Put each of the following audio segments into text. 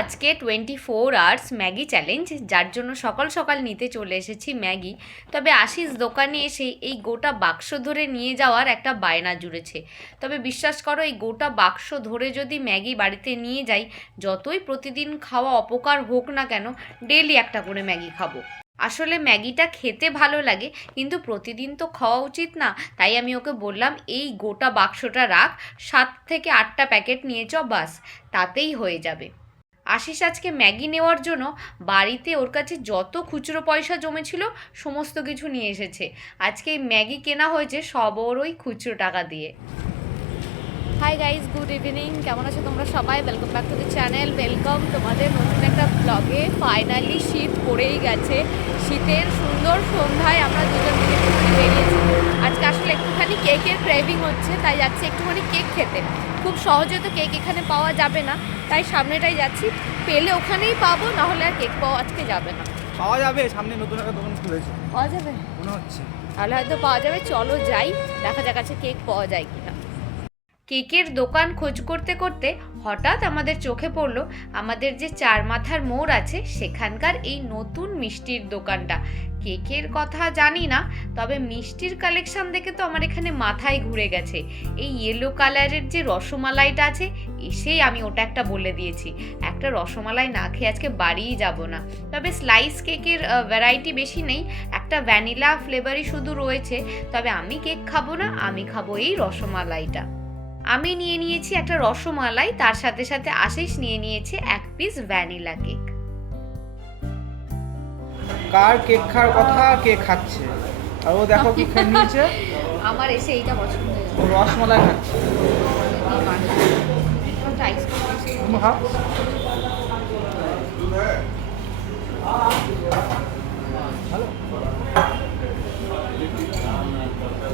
আজকে 24 hours Maggi challenge, যার জন্য সকাল সকাল নিতে চলে এসেছি ম্যাগি। তবে আশিস দোকানে এসে এই গোটা বাক্স ধরে নিয়ে যাওয়ার একটা বায়না জুড়েছে। তবে বিশ্বাস করো, এই গোটা বাক্স ধরে যদি ম্যাগি বাড়িতে নিয়ে যাই, যতই প্রতিদিন খাওয়া অপকার হোক না কেন, ডেলি একটা করে ম্যাগি খাবো। আসলে ম্যাগিটা খেতে ভালো লাগে, কিন্তু প্রতিদিন তো খাওয়া উচিত না। তাই আমি ওকে বললাম, এই গোটা বাক্সটা রাখ, 7 থেকে 8টা প্যাকেট নিয়ে চ, বাস, তাতেই হয়ে যাবে। আশিস আজকে ম্যাগি নেওয়ার জন্য বাড়িতে ওর কাছে যত খুচরো পয়সা জমেছিল সমস্ত কিছু নিয়ে এসেছে। আজকে এই ম্যাগি কেনা হয়েছে সব ওর ওই খুচরো টাকা দিয়ে। হাই গাইজ, গুড ইভিনিং, কেমন আছো তোমরা সবাই? Welcome back to the channel, welcome তোমাদের নতুন একটা ব্লগে। ফাইনালি শীত পড়েই গেছে। শীতের সুন্দর সন্ধ্যায় আমরা দুজন মিলে বেরিয়েছি। আজকে আসলে একটুখানি কেকের ক্রেভিং হচ্ছে, তাই যাচ্ছি একটুখানি কেক খেতে। খুব সহজে তো কেক এখানে পাওয়া যাবে না, তাই সামনেটাই যাচ্ছি। পেলে ওখানেই পাবো, নাহলে আর কেক পাওয়া আজকে যাবে না। পাওয়া যাবে, সামনে নতুন একটা দোকান খুলেছে, পাওয়া যাবে মনে হচ্ছে। তাহলে হয়তো পাওয়া যাবে, চলো যাই, দেখা যাক আছে কেক পাওয়া যায় কিনা। কেকের দোকান খোঁজ করতে করতে হঠাৎ আমাদের চোখে পড়লো আমাদের যে চার মাথার মোড় আছে সেখানকার এই নতুন মিষ্টির দোকানটা। কেকের কথা জানি না, তবে মিষ্টির কালেকশন দেখে তো আমার এখানে মাথায় ঘুরে গেছে। এই ইয়েলো কালারের যে রসমালাইটা আছে, এসেই আমি ওটা একটা বলে দিয়েছি, একটা রসমালাই না খেয়ে আজকে বাড়িই যাব না। তবে স্লাইস কেকের ভ্যারাইটি বেশি নেই, একটা ভ্যানিলা ফ্লেভারই শুধু রয়েছে। তবে আমি কেক খাবো না, আমি খাবো এই রসমালাইটা। আমি নিয়ে নিয়েছি একটা রসমালাই, তার সাথে সাথে আশিস নিয়ে নিয়েছে 1 পিস ভ্যানিলা কেক। কার কেক খাওয়ার কথা, কে খাচ্ছে? আর ও দেখো কি খেয়ে নিয়েছে। আমার এসে এইটা পছন্দ হয়ে ও রসমালাই খাচ্ছে। তুমি খাও।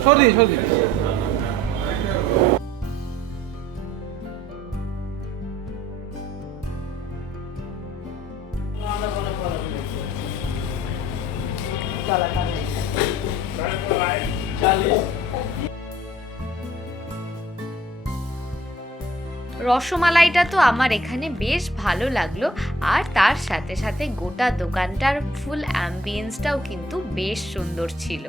সর্দি সর্দি। রসমালাইটা তো আমার এখানে বেশ ভালো লাগলো, আর তার সাথে সাথে গোটা দোকানটার ফুল অ্যাম্বিয়েন্সটাও কিন্তু বেশ সুন্দর ছিল।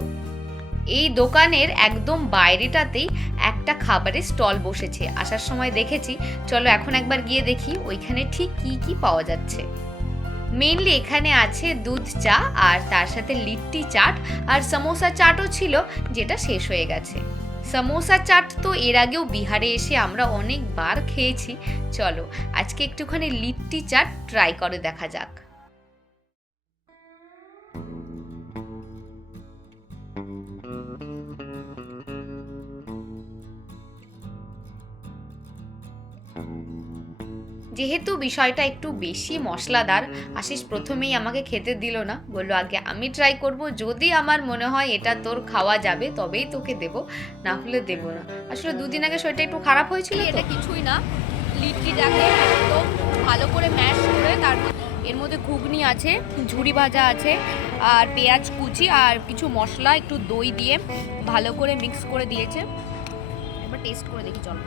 এই দোকানের একদম বাইরেটাতেই একটা খাবারের স্টল বসেছে, আসার সময় দেখেছি। চলো এখন একবার গিয়ে দেখি ওইখানে ঠিক কি কি পাওয়া যাচ্ছে। মেইনলি এখানে আছে দুধ চা, আর তার সাথে লিট্টি চাট, আর সমোসা চাটও ছিল, যেটা শেষ হয়ে গেছে। সমোসা চাট তো এর আগেও বিহারে এসে আমরা অনেকবার খেয়েছি। চলো আজকে একটুখানি লিট্টি চাট ট্রাই করে দেখা যাক। যেহেতু বিষয়টা একটু বেশি মশলাদার, আশিস প্রথমেই আমাকে খেতে দিল না, বললো আগে আমি ট্রাই করব, যদি আমার মনে হয় এটা তোর খাওয়া যাবে তবেই তোকে দেব, না হলে দেবো না। আসলে দুদিন আগে শরীরটা একটু খারাপ হয়েছিল। এটা কিছুই না, লিট্টিটাকে একদম ভালো করে ম্যাশ করে, তার এর মধ্যে ঘুগনি আছে, ঝুরি ভাজা আছে, আর পেঁয়াজ কুচি আর কিছু মশলা, একটু দই দিয়ে ভালো করে মিক্স করে দিয়েছে। এবার টেস্ট করে দেখি, চলো।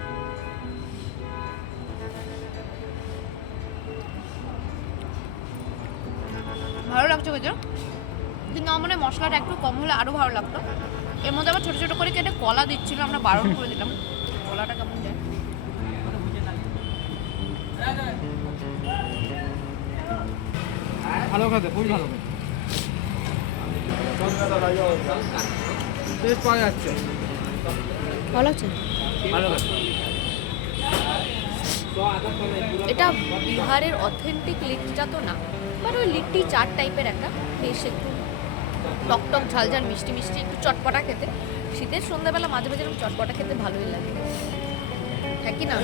ভালো লাগছে বুঝো, কিন্তু আমার মনে হয় মশলাটা একটু কম হলে আরও ভালো লাগতো। এর মধ্যে আবার ছোটো ছোটো করে কেটে কলা দিচ্ছিল, আমরা বারণ করে দিলাম। কলাটা কেমন যায়? ভালো খেতে, খুবই ভালো খেতে। টেস্ট পাওয়া যাচ্ছে, ভালো আছে, ভালো খেতে। এটা বিহারের অথেন্টিক লিট্টিটা তো না, বাট ওই লিট্টি চাট টাইপের একটা, বেশ একটু টক টক ঝাল ঝাল মিষ্টি মিষ্টি, একটু চটপটা খেতে। শীতের সন্ধ্যাবেলা মাঝে মাঝে এরকম চটপটা খেতে ভালোই লাগে, হ্যাঁ কি না?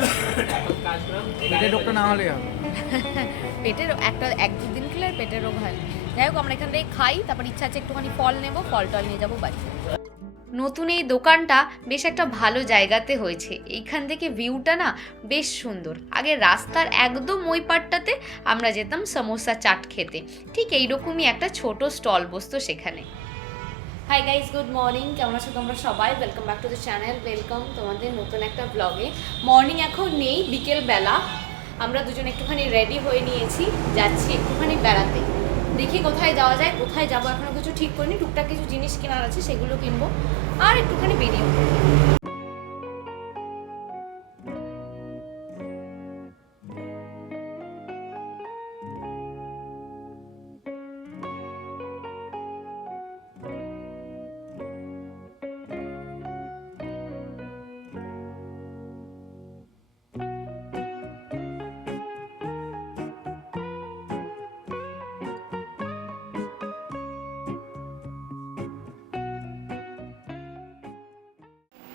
পেটের রোগটা না হলে হবে। পেটের একটা 1-2 দিন খেলে আর পেটের রোগ হয় না। যাই হোক, আমরা এখান থেকে খাই, তারপর ইচ্ছা আছে একটুখানি ফল নেবো, ফল টল নিয়ে যাবো বাড়ি। নতুন এই দোকানটা বেশ একটা ভালো জায়গাতে হয়েছে, এইখান থেকে ভিউটা না বেশ সুন্দর। আগে রাস্তার একদম ওই পাটটাতে আমরা যেতাম সমোসা চাট খেতে, ঠিক এইরকমই একটা ছোট স্টল বসতো সেখানে। হাই গাইজ, গুড মর্নিং, কেমন আছো তোমরা সবাই? Welcome back to the channel, welcome তোমাদের নতুন একটা ব্লগে। মর্নিং এখন নেই, বিকেলবেলা আমরা দুজন একটুখানি রেডি হয়ে নিয়েছি, যাচ্ছি একটুখানি বেড়াতে। দেখি কোথায় যাওয়া যায়, কোথায় যাবো এখনো কিছু ঠিক করিনি। টুকটাক কিছু জিনিস কেনার আছে, সেগুলো কিনবো আর একটুখানি বেরিয়ে পড়বো।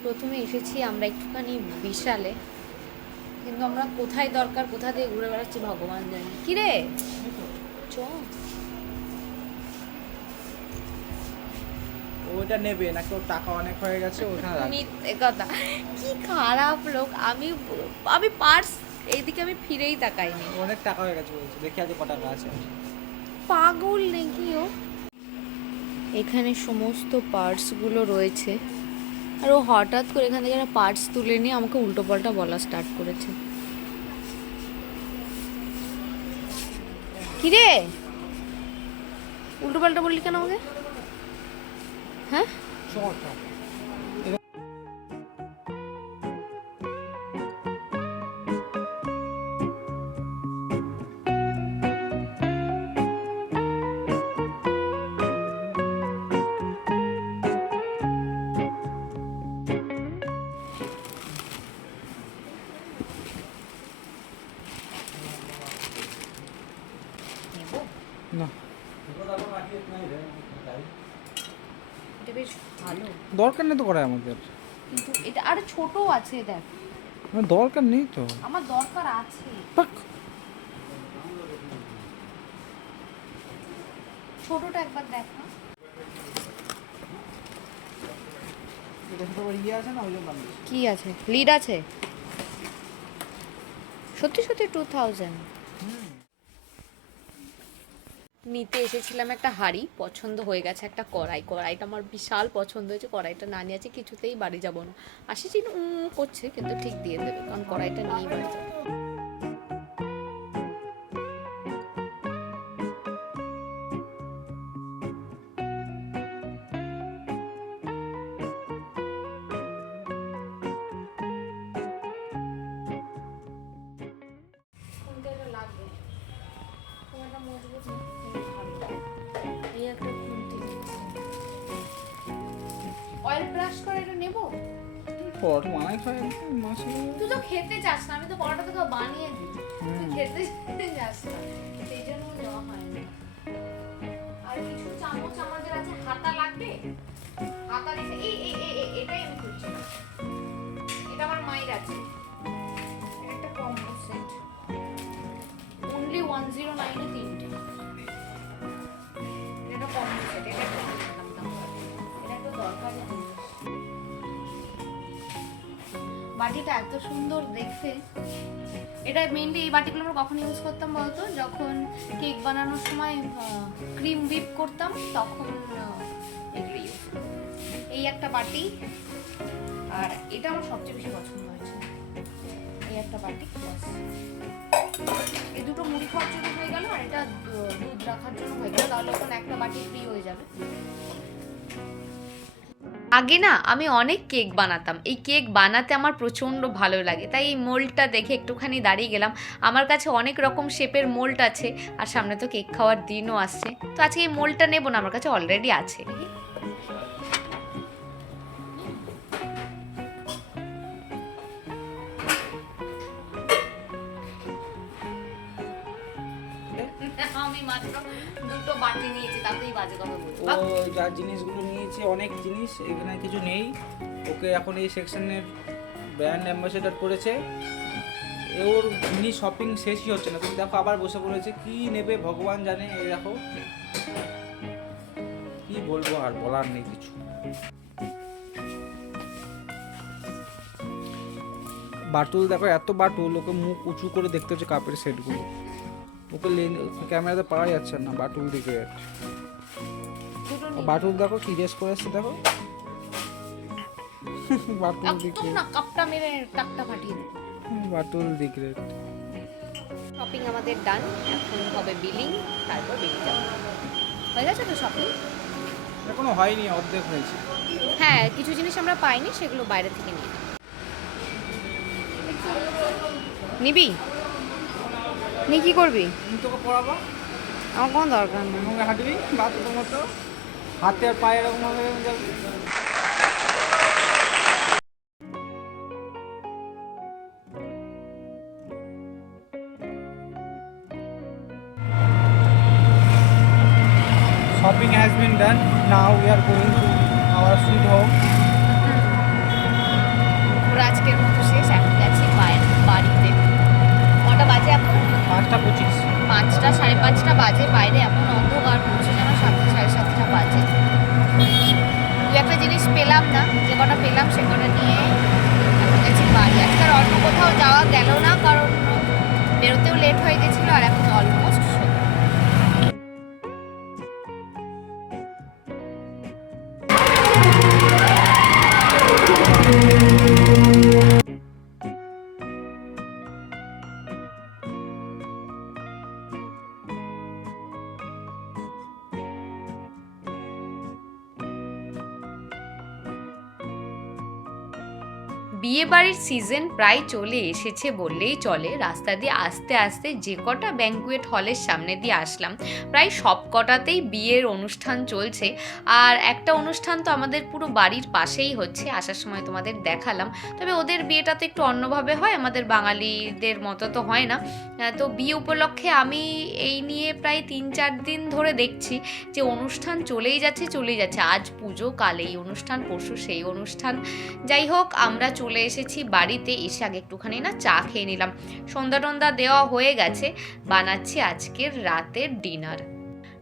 প্রথমে এসেছি আমরা একটুখানি বিশালে, কিন্তু আমরা কোথায় দরকার কোথা দিয়ে ঘুরে বেড়াচ্ছি ভগবান জানে। কি রে চ, ওইটা নেবে নাকি ওর টাকা অনেক হয়ে গেছে ওখানে রাখবে। মিথ্যে কথা, কি খারাপ লোক। আমি আমি পার্স এইদিকে আমি ফিরেই তাকাইনি। অনেক টাকা হয়ে গেছে বলছে, দেখি আজ কত টাকা আছে। পাগল নাকি ও। এখানে সমস্ত পার্টসগুলো রয়েছে, আর ও হঠাৎ করে এখান থেকে একটা পার্টস তুলে নিয়ে আমাকে উল্টোপাল্টা বলা স্টার্ট করেছে। কি রে উল্টোপাল্টা বললি কেন আমাকে? হ্যাঁ শোন, শোন। নেবো, না, এটা বেশ ভালো, দরকার নেই তো করায় আমাদের। কিন্তু এটা আরে ছোট আছে দেখ। আমার দরকার নেই তো। আমার দরকার আছে, পাক। ছোটটা একবার দেখ না। এটা তো ওর ইয়ে আছে না, ওই জন্য দাম বেশি। কি আছে, লিড আছে সত্যি সত্যি 2000। নিতে এসেছিলাম একটা হাঁড়ি, পছন্দ হয়ে গেছে একটা কড়াই। কড়াইটা আমার বিশাল পছন্দ হয়েছে, কড়াইটা না নিয়ে আছে কিছুতেই বাড়ি যাব না। আসিছি করছে কিন্তু ঠিক দিয়ে দেবে, কারণ কড়াইটা নিয়েই বাড়ি যাবো। কোনটা এটা লাগবে, কোনটা মজবুত না, কোনটা ভালো। এই একটা খুন্তি, অয়েল ব্রাশ করে এটা নেবো। পরোটা বানাই খায় মাসে। তুই তো খেতে চাস না, আমি তো পরোটা তোকে বানিয়ে দিই, তুই খেতে চাস না, সেই জন্য নেওয়া হয় না। আর কিছু চামচ আমাদের আছে, হাতা লাগবে, হাতা দিতে এটাই আমি খুঁজছি না। এটা আমার মায়ের আছে, এটা একটা কম্বো সেট, অনলি 109 এ তিনটে। এটা কম্বো সেট, এটা একটা কিনলাম দাম করে। এটা একটা দরকারি জিনিস। বাটিটা এত সুন্দর দেখতে। এটা মেইনলি এই বাটিগুলো আমরা কখন ইউজ করতাম বলতো, যখন কেক বানানোর সময় ক্রিম হুইপ করতাম তখন এগুলো ইউজ করতাম। এই একটা বাটি, আর এটা আমার সবচেয়ে বেশি পছন্দ হয়েছে, এই একটা বাটি। এই দুটো মুড়ি খাওয়ার জন্য হয়ে গেল, আর এটা দুধ রাখার জন্য হয়ে গেল, তাহলে ওখানে একটা বাটি ফ্রি হয়ে যাবে। আগে না আমি অনেক কেক বানাতাম, এই কেক বানাতে আমার প্রচণ্ড ভালো লাগে, তাই এই মোল্ডটা দেখে একটুখানি দাঁড়িয়ে গেলাম। আমার কাছে অনেক রকম শেপের মোল্ড আছে, আর সামনে তো কেক খাওয়ার দিনও আসছে, তো আজকে এই মোল্ডটা নেবো না, আমার কাছে অলরেডি আছে। আমি মাত্র দুটো বাটি নিয়েছি, তাতেই বাজে কথা বলছি। ও যা জিনিসগুলো নিয়েছে, অনেক জিনিস এখানে কিছু নেই। ওকে এখন এই সেকশনের ব্র্যান্ড অ্যাম্বাসেডর করেছে। ওর মিনি শপিং শেষই হচ্ছে না, তুমি দেখো আবার বসে পড়েছে, কি নেবে ভগবান জানে। এই দেখো, কি বলবো, আর বলার নেই কিছু। বাটুল দেখো, এত বাটুল, ওকে মুখ উঁচু করে দেখতে হচ্ছে কাপের সেটগুলো। ওকে ক্যামেরাতে পাওয়া যাচ্ছে না, বাটুল দিকে। বাটুল দেখো কি ড্রেস করে এসছে, দেখো বাটুল দিকে একদম না, কাপটা মেরে টাকটা ফাটিয়ে দে। বাটুল দিকে। শপিং আমাদের ডান, এখন হবে বিলিং, তারপর বেরিয়ে যাবো। হয়ে গেছে তো শপিং? এখনো হয়নি, অর্ধেক হয়েছে। হ্যাঁ, কিছু জিনিস আমরা পাইনি, সেগুলো বাইরে থেকে নিয়ে নিবি। নি কি করবি? আমি তোকে পড়াবো, আমার কোনো দরকার নেই। আমাকে হাঁটবি বা তোর মতো হাতে আর পায়ে এরকম ভাবে যাবে। Shopping has been done. Now we are going to our sweet home. পুরো আজকের মতো শেষ, এখন যাচ্ছি বাড়িতে। কটা বাজে এখন? 5:25। 5টা 5:30 বাজে, বাইরে এখন অন্ধকার, পৌঁছে যেন 7টা 7:30 বাজে। দু একটা জিনিস পেলাম না, যে কটা পেলাম সে কটা নিয়ে এখন যাচ্ছি বাড়ি। আজকে আর অন্য কোথাও যাওয়া গেল না, কারণ বেরোতেও লেট হয়ে গেছিলো, আর এখন অলমোস্ট বিয়ে বাড়ির সিজন প্রায় চলে এসেছে বললেই চলে। রাস্তা দিয়ে আস্তে আস্তে যে কটা ব্যাঙ্কুয়েট হলের সামনে দিয়ে আসলাম, প্রায় সব কটাতেই বিয়ের অনুষ্ঠান চলছে। আর একটা অনুষ্ঠান তো আমাদের পুরো বাড়ির পাশেই হচ্ছে, আসার সময় তোমাদের দেখালাম। তবে ওদের বিয়েটা তো একটু অন্যভাবে হয়, আমাদের বাঙালিদের মতো তো হয় না। তো বিয়ে উপলক্ষে আমি এই নিয়ে প্রায় 3-4 দিন ধরে দেখছি যে অনুষ্ঠান চলেই যাচ্ছে। আজ পুজো, কাল এই অনুষ্ঠান, পরশু সেই অনুষ্ঠান। যাই হোক, আমরা চলে এসেছি বাড়িতে। এসে আগে একটুখানি না চা খেয়ে নিলাম। সন্ধ্যা টন্ধা দেওয়া হয়ে গেছে, বানাচ্ছি আজকের রাতের ডিনার।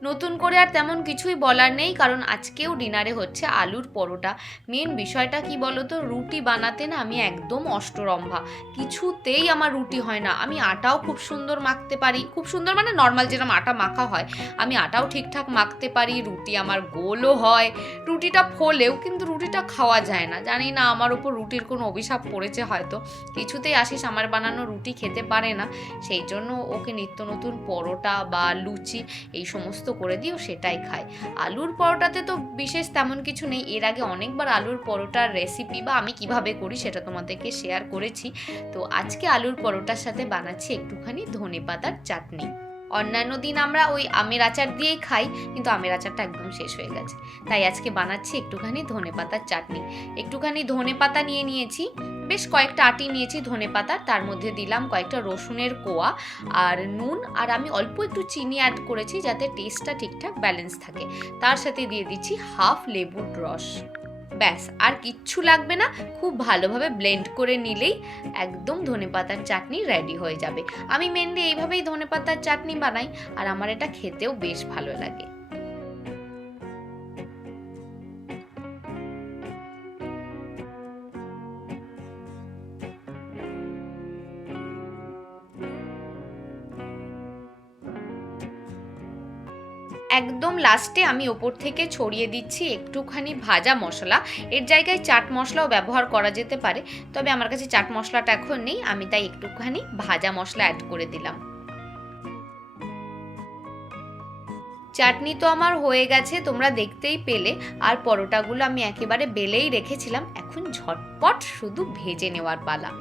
নতুন করে আর তেমন কিছুই বলার নেই, কারণ আজকেও ডিনারে হচ্ছে আলুর পরোটা। মেন বিষয়টা কি বলতো, রুটি বানাতে না আমি একদম অষ্টরম্ভা, কিছুতেই আমার রুটি হয় না। আমি আটাও খুব সুন্দর মাখতে পারি, খুব সুন্দর মানে নর্মাল যেরকম আটা মাখা হয়, আমি আটাও ঠিকঠাক মাখতে পারি, রুটি আমার গোলও হয়, রুটিটা ফোলেও, কিন্তু রুটিটা খাওয়া যায় না। জানি না আমার উপর রুটির কোনো অভিশাপ পড়েছে হয়তো, কিছুতেই আশিস আমার বানানো রুটি খেতে পারে না। সেই জন্য ওকে নিত্য নতুন পরোটা বা লুচি এই সমস্ত করে দিও, সেটাই খায়। আলুর পরোটাতে তো বিশেষ তেমন কিছু নেই, এর আগে অনেকবার আলুর পরোটার রেসিপি বা আমি কিভাবে করি সেটা তোমাদেরকে শেয়ার করেছি। তো আজকে আলুর পরোটার সাথে বানাচ্ছি একটুখানি ধনেপাতার চাটনি। অন্যান্য দিন আমরা ওই আমের আচার দিয়েই খাই, কিন্তু আমের আচারটা একদম শেষ হয়ে গেছে, তাই আজকে বানাচ্ছি একটুখানি ধনেপাতার চাটনি। একটুখানি ধনেপাতা নিয়ে নিয়েছি, বেশ কয়েকটা আটি নিয়েছি ধনেপাতার, তার মধ্যে দিলাম কয়েকটা রসুনের কোয়া আর নুন, আর আমি অল্প একটু চিনি অ্যাড করেছি যাতে টেস্টটা ঠিকঠাক ব্যালেন্স থাকে। তার সাথে দিয়ে দিচ্ছি হাফ লেবুর রস। ব্যাস, আর কিচ্ছু লাগবে না, খুব ভালোভাবে ব্লেন্ড করে নিলেই একদম ধনেপাতার চাটনি রেডি হয়ে যাবে। আমি মেনলি এইভাবেই ধনেপাতার চাটনি বানাই, আর আমার এটা খেতেও বেশ ভালো লাগে। একদম লাস্টে আমি ওপর থেকে ছড়িয়ে দিচ্ছি একটুখানি ভাজা মশলা। এর জায়গায় চাট মশলাও ব্যবহার করা যেতে পারে, তবে আমার কাছে চাট মশলাটা এখন নেই, আমি তাই একটুখানি ভাজা মশলা অ্যাড করে দিলাম। চাটনি তো আমার হয়ে গেছে, তোমরা দেখতেই পেলে। আর পরোটাগুলো আমি একেবারে বেলেই রেখেছিলাম, এখন ঝটপট শুধু ভেজে নেওয়ার পালা।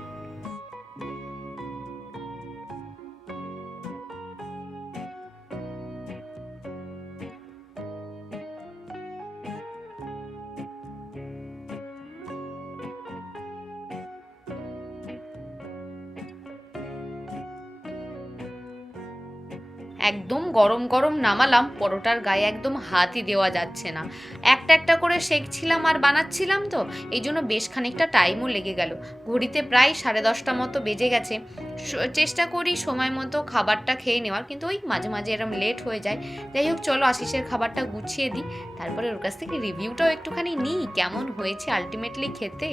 একদম গরম গরম নামালাম, পরোটার গায়ে একদম হাতই দেওয়া যাচ্ছে না। একটা একটা করে সেঁকছিলাম আর বানাচ্ছিলাম, তো এই জন্য বেশ খানিকটা টাইমও লেগে গেল। ঘড়িতে প্রায় 10:30 মতো বেজে গেছে। চেষ্টা করি সময় মতো খাবারটা খেয়ে নেওয়ার, কিন্তু ওই মাঝে মাঝে এরম লেট হয়ে যায়। যাই হোক, চলো আশিসের খাবারটা গুছিয়ে দিই, তারপরে ওর কাছ থেকে রিভিউটাও একটুখানি নিই, কেমন হয়েছে আলটিমেটলি খেতে।